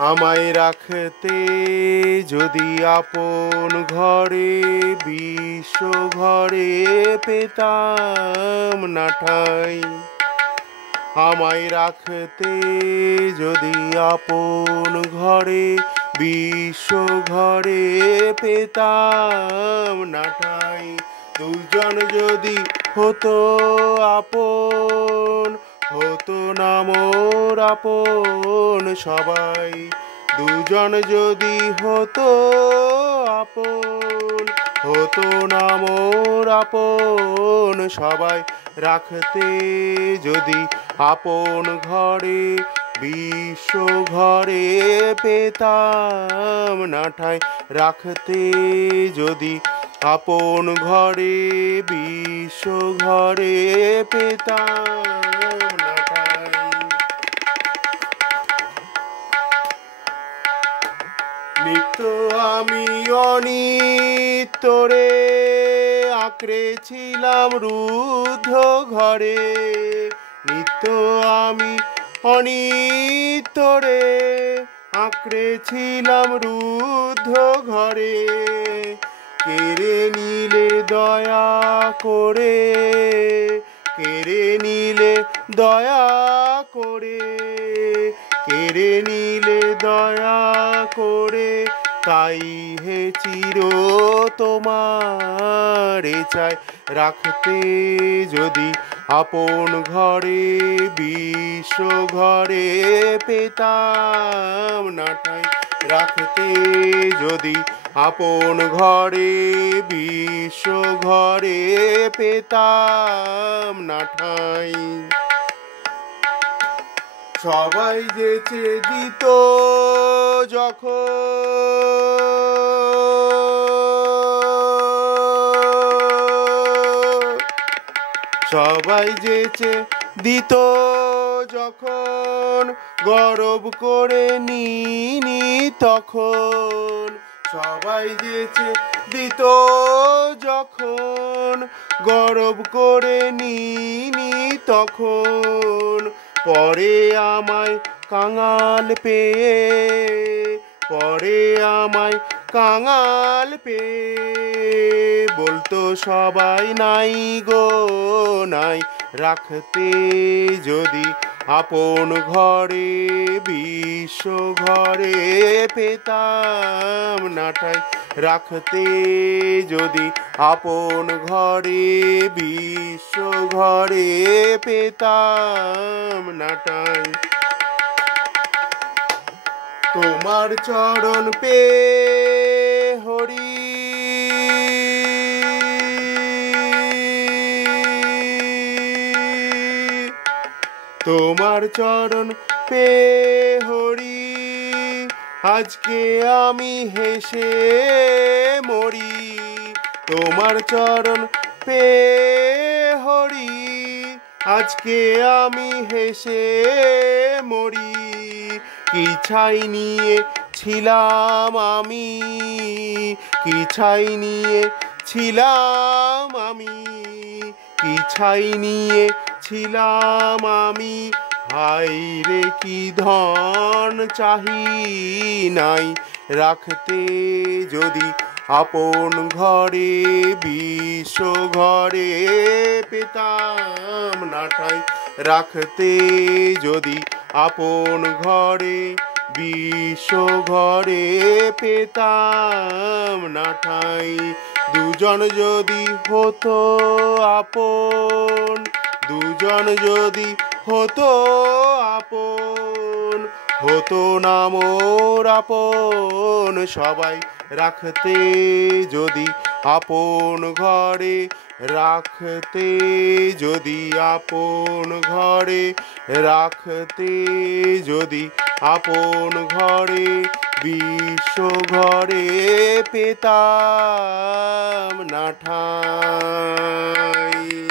আমায় রাখতে যদি আপন ঘরে বিশ্ব ঘরে পেতাম না ঠাঁই। আমায় রাখতে যদি আপন ঘরে বিশ্ব ঘরে পেতাম না ঠাঁই। দুজন যদি হতো আপন, হতো না মোর আপন সবাই। দুজন যদি হতো আপন, হতো না মোর আপন সবাই। রাখতে যদি আপন ঘরে বিশ্ব ঘরে পেতাম না ঠাঁই। রাখতে যদি আপন ঘরে বিশ্ব ঘরে পেতাম না ঠাঁই। নিত্য আমি অনিত্যরে আঁকড়েছিলাম রুদ্ধ ঘরে। নিত্য আমি অনিত্যরে আঁকড়েছিলাম রুদ্ধ ঘরে। কেড়ে নিলে দয়া করে, কেড়ে নিলে দয়া করে, কেড়ে নিলে দয়া করে। তাই হে চির তোমারে চাই। রাখতে যদি আপন ঘরে বিশ্ব ঘরে পেতাম না ঠাঁই। রাখতে যদি আপন ঘরে বিশ্ব ঘরে পেতাম না ঠাঁই। সবাই যেচে দিত যখন, সবাই যেচে দিত যখন গরব করে নিনি তখন। সবাই যেচে দিত যখন গরব করে নিনি তখন। পরে আমায় কাঙাল পেয়ে, পরে আমায় কাঙাল পেয়ে বলতো সবাই নাই গো নাই। রাখতে যদি আপন ঘরে বিশ্ব ঘরে পেতাম না ঠাঁই। রাখতে যদি আপন ঘরে বিশ্ব ঘরে পেতাম না ঠাঁই। তোমার চরণ পেয়ে হরি, তোমার চরণ পেয়ে হরি আজকে আমি হেসে মরি। তোমার চরণ পেয়ে হরি আজকে আমি হেসে মরি। কি ছাই নিয়ে ছিলাম আমি, কি ছাই নিয়ে ছিলাম আমি, কি ছাই নিয়ে ছিলাম আমি। হায় রে কি ধন চাহি নাই। রাখতে যদি আপন ঘরে বিশ্ব ঘরে পেতাম না ঠাঁই। রাখতে যদি আপন ঘরে বিশ্ব ঘরে পেতাম না ঠাঁই। দুজন যদি হতো আপন, দুজন যদি হতো আপন, হতো না মোর আপন সবাই। রাখতে যদি আপন ঘরে, রাখতে যদি আপন ঘরে, রাখতে যদি আপন ঘরে বিশ্ব ঘরে পেতাম না ঠাঁই।